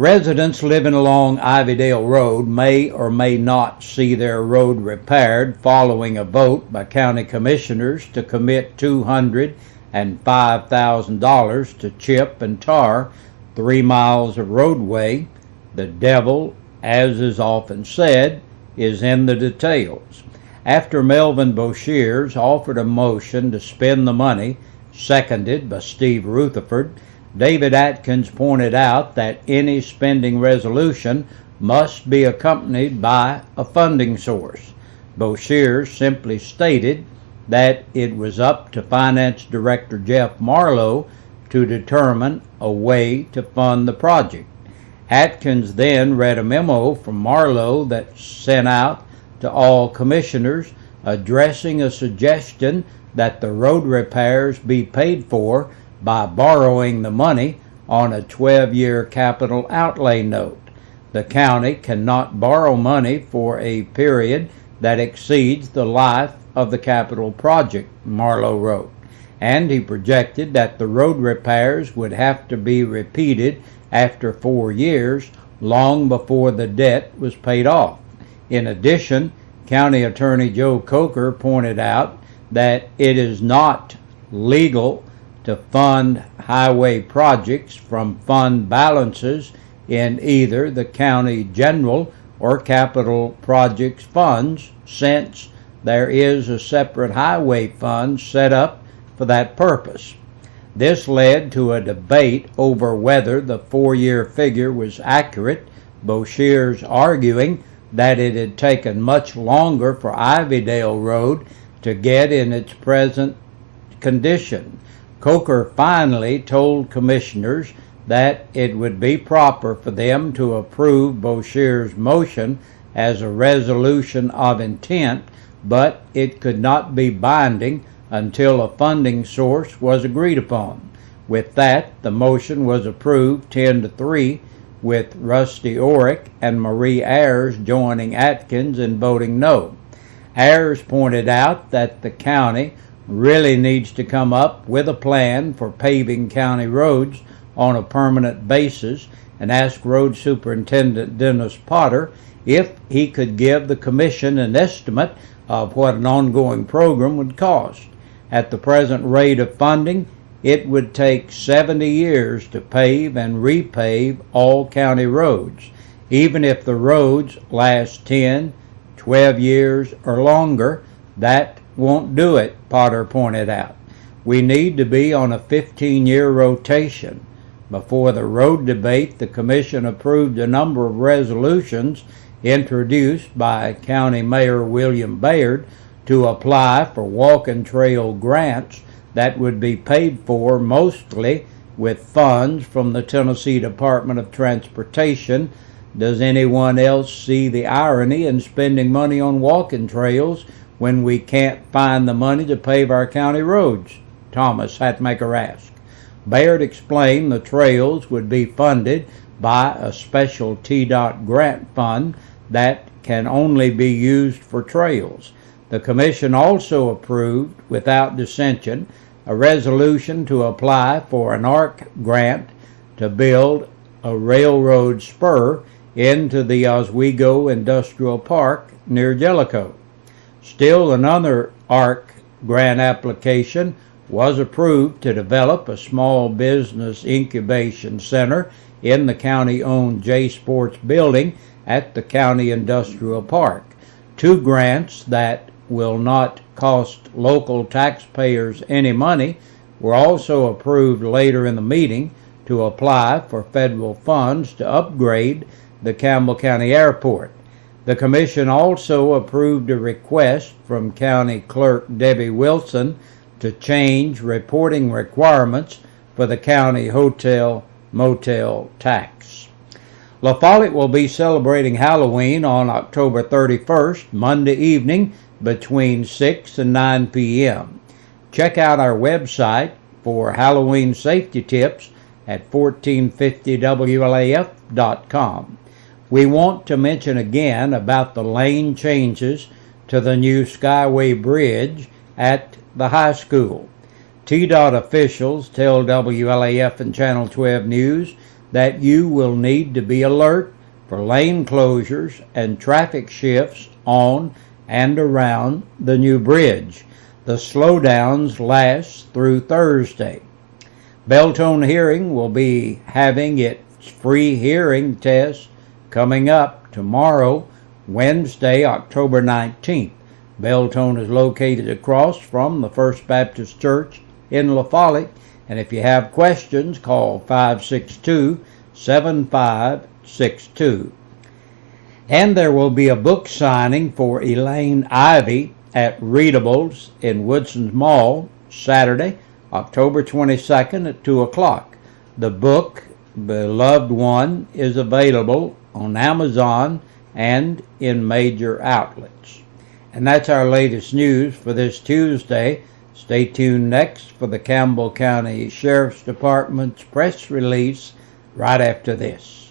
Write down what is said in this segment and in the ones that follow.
Residents living along Ivydale Road may or may not see their road repaired following a vote by county commissioners to commit $205,000 to chip and tar 3 miles of roadway. The devil, as is often said, is in the details. After Melvin Boshears offered a motion to spend the money, seconded by Steve Rutherford, David Atkins pointed out that any spending resolution must be accompanied by a funding source. Boshears simply stated that it was up to Finance Director Jeff Marlowe to determine a way to fund the project. Atkins then read a memo from Marlowe that sent out to all commissioners addressing a suggestion that the road repairs be paid for by borrowing the money on a 12-year capital outlay note. The county cannot borrow money for a period that exceeds the life of the capital project, Marlowe wrote, and he projected that the road repairs would have to be repeated after 4 years, long before the debt was paid off. In addition, County Attorney Joe Coker pointed out that it is not legal to fund highway projects from fund balances in either the county general or capital projects funds, since there is a separate highway fund set up for that purpose. This led to a debate over whether the 4-year figure was accurate, Boshears arguing that it had taken much longer for Ivydale Road to get in its present condition. Coker finally told commissioners that it would be proper for them to approve Boshears' motion as a resolution of intent, but it could not be binding until a funding source was agreed upon. With that, the motion was approved 10-3, with Rusty Orrick and Marie Ayers joining Atkins in voting no. Ayers pointed out that the county really needs to come up with a plan for paving county roads on a permanent basis and asked Road Superintendent Dennis Potter if he could give the commission an estimate of what an ongoing program would cost. At the present rate of funding, it would take 70 years to pave and repave all county roads. Even if the roads last 10, 12 years or longer, that won't do it, Potter pointed out. We need to be on a 15-year rotation. Before the road debate, the commission approved a number of resolutions introduced by County Mayor William Bayard to apply for walking trail grants that would be paid for mostly with funds from the Tennessee Department of Transportation. Does anyone else see the irony in spending money on walking trails when we can't find the money to pave our county roads? Thomas Hatmaker asked. Bayard explained the trails would be funded by a special TDOT grant fund that can only be used for trails. The commission also approved, without dissension, a resolution to apply for an ARC grant to build a railroad spur into the Oswego Industrial Park near Jellicoe. Still another ARC grant application was approved to develop a small business incubation center in the county-owned J Sports building at the County Industrial Park. 2 grants that will not cost local taxpayers any money were also approved later in the meeting to apply for federal funds to upgrade the Campbell County Airport. The commission also approved a request from County Clerk Debbie Wilson to change reporting requirements for the county hotel motel tax. La Follette will be celebrating Halloween on October 31st, Monday evening between 6 and 9 p.m. Check out our website for Halloween safety tips at 1450WLAF.com. We want to mention again about the lane changes to the new Skyway Bridge at the high school. TDOT officials tell WLAF and Channel 12 News that you will need to be alert for lane closures and traffic shifts on and around the new bridge. The slowdowns last through Thursday. Beltone Hearing will be having its free hearing test coming up tomorrow, Wednesday, October 19th. Beltone is located across from the First Baptist Church in La Follette, and if you have questions, call 562-7562. And there will be a book signing for Elaine Ivy at Readables in Woodson's Mall, Saturday, October 22nd at 2 o'clock. The book, Beloved One, is available on Amazon and in major outlets. And that's our latest news for this Tuesday. Stay tuned next for the Campbell County Sheriff's Department's press release right after this.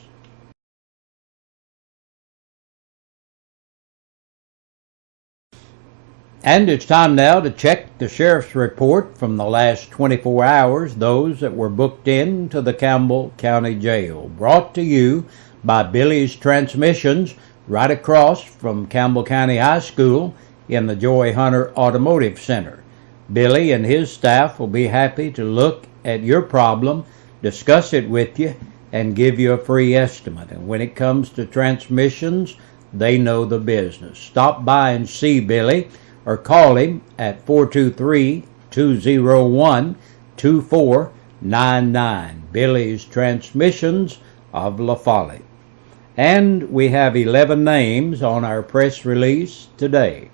And it's time now to check the sheriff's report from the last 24 hours, those that were booked in to the Campbell County Jail. Brought to you by Billy's Transmissions, right across from Campbell County High School in the Joy Hunter Automotive Center. Billy and his staff will be happy to look at your problem, discuss it with you, and give you a free estimate. And when it comes to transmissions, they know the business. Stop by and see Billy, or call him at 423-201-2499. Billy's Transmissions of La Follette. And we have 11 names on our press release today.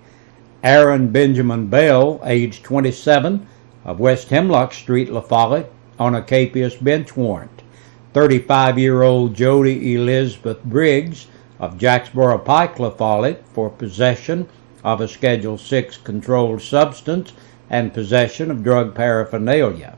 Aaron Benjamin Bell, age 27, of West Hemlock Street, La Follette, on a capious bench warrant. 35-year-old Jody Elizabeth Briggs of Jacksboro Pike, La Follette, for possession of a Schedule 6 controlled substance and possession of drug paraphernalia.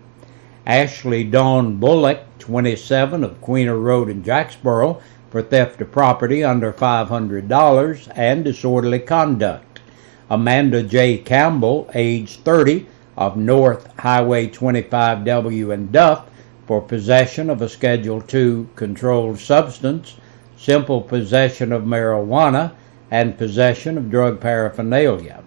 Ashley Dawn Bullock, 27, of Queener Road in Jacksboro, for theft of property under $500 and disorderly conduct. Amanda J. Campbell, age 30, of North Highway 25W in Duff, for possession of a Schedule 2 controlled substance, simple possession of marijuana, and possession of drug paraphernalia.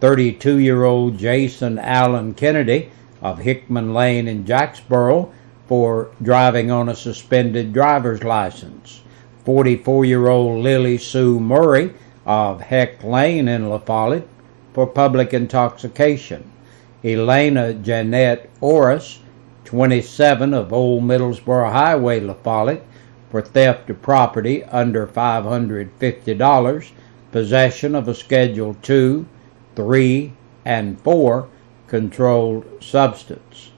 32-year-old Jason Allen Kennedy of Hickman Lane in Jacksboro for driving on a suspended driver's license. 44-year-old Lily Sue Murray of Heck Lane in La Follette for public intoxication. Elena Jeanette Orris, 27, of Old Middlesboro Highway, La Follette, for theft of property under $550, possession of a Schedule 2, 3, and 4 controlled substance.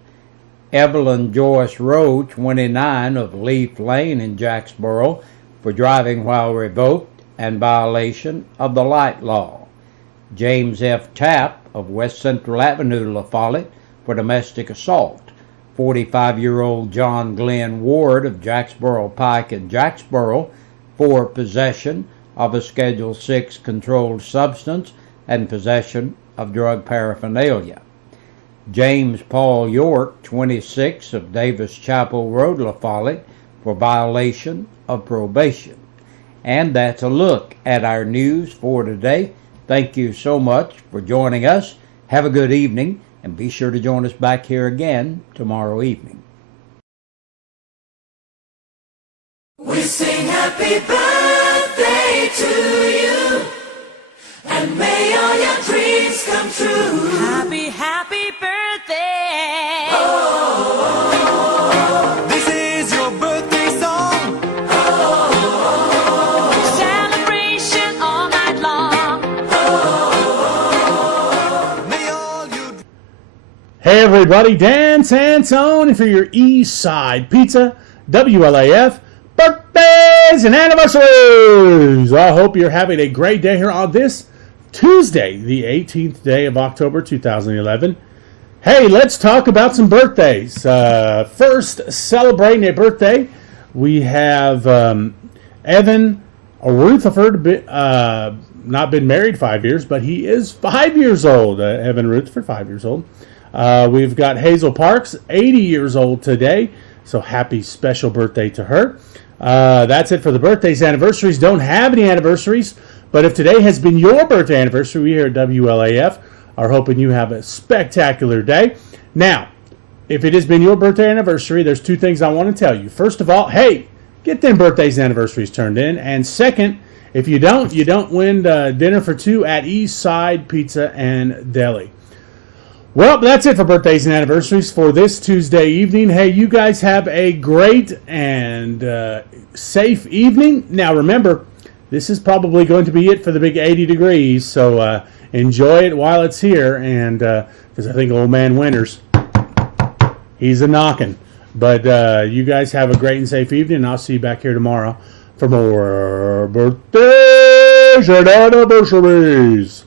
Evelyn Joyce Rowe, 29, of Leaf Lane in Jacksboro, for driving while revoked and violation of the light law. James F. Tapp of West Central Avenue, La Follette, for domestic assault. 45-year-old John Glenn Ward of Jacksboro Pike in Jacksboro for possession of a Schedule 6 controlled substance and possession of drug paraphernalia. James Paul York, 26, of Davis Chapel Road, La Follette, for violation of probation. And that's a look at our news for today. Thank you so much for joining us. Have a good evening, and be sure to join us back here again tomorrow evening. We sing happy birthday to you, and may all your dreams come true. Happy, happy birthday. Oh, This is your birthday song. Celebration all night long. May all you Hey everybody, Dan Sansone for your East Side Pizza, WLAF, birthdays and anniversaries. I hope you're having a great day here on this Tuesday, the 18th day of October 2011. Hey, let's talk about some birthdays. First, celebrating a birthday, we have Evan Rutherford, not been married 5 years, but he is 5 years old. Evan Rutherford, 5 years old. We've got Hazel Parks, 80 years old today. So happy special birthday to her. That's it for the birthdays. Anniversaries. Don't have any anniversaries, but if today has been your birthday anniversary, we here at WLAF are hoping you have a spectacular day. Now, if it has been your birthday anniversary, there's two things I want to tell you. First of all, hey, get them birthdays and anniversaries turned in. And second, if you don't win dinner for two at East Side Pizza and Deli. Well, that's it for birthdays and anniversaries for this Tuesday evening. Hey, you guys have a great and safe evening. Now, remember, this is probably going to be it for the big 80 degrees, so enjoy it while it's here, and because I think old man Winters, he's a knocking. But you guys have a great and safe evening, and I'll see you back here tomorrow for more birthdays and anniversaries.